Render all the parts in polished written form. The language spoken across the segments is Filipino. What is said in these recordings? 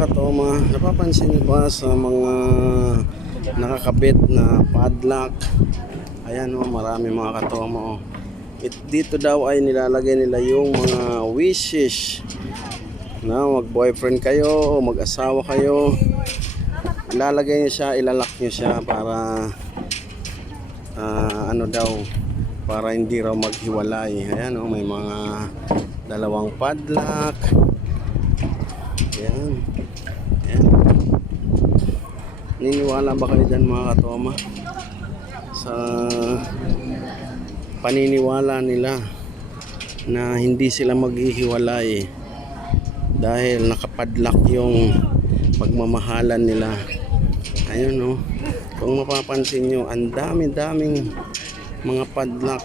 katoma, napapansin niyo ba sa mga nakakabit na padlock? Ayan o, marami mga katoma o. Dito daw ay nilalagay nila yung mga wishes na mag-boyfriend kayo o mag-asawa kayo. Ilalagay niyo siya, ilalak niyo siya para ano daw, para hindi raw maghiwalay. Ayan o, may mga dalawang padlock. Ayan. Ayan. Niniwala ba kayo dyan mga katoma sa paniniwala nila na hindi sila maghihiwalay dahil nakapadlock yung pagmamahalan nila? Ayun no, kung mapapansin nyo, ang dami-daming mga padlock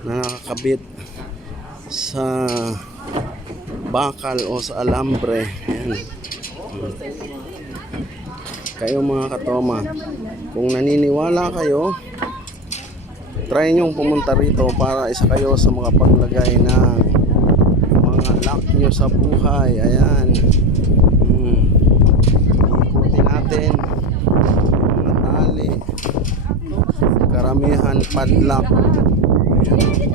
na nakakabit sa bakal o sa alambre. Ayan. Kayo mga katoma, kung naniniwala kayo, try nyong pumunta rito para isa kayo sa mga paglagay ng mga lock nyo sa buhay. Ayan. Ikutin natin mga tali, karamihan padlock. Ayan.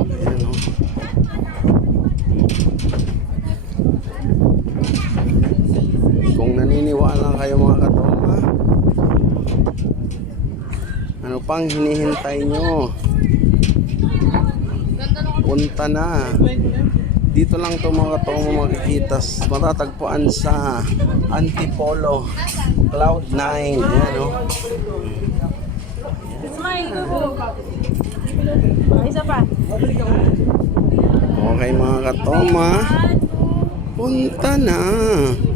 Ayan, oh. Kung naniniwala kayo mga katoma, ano pang hinihintay nyo? Punta na. Dito lang to mga katoma makikita, matatagpuan sa Antipolo Cloud 9. Ayan o. Isa pa. Okay mga katoma, punta na.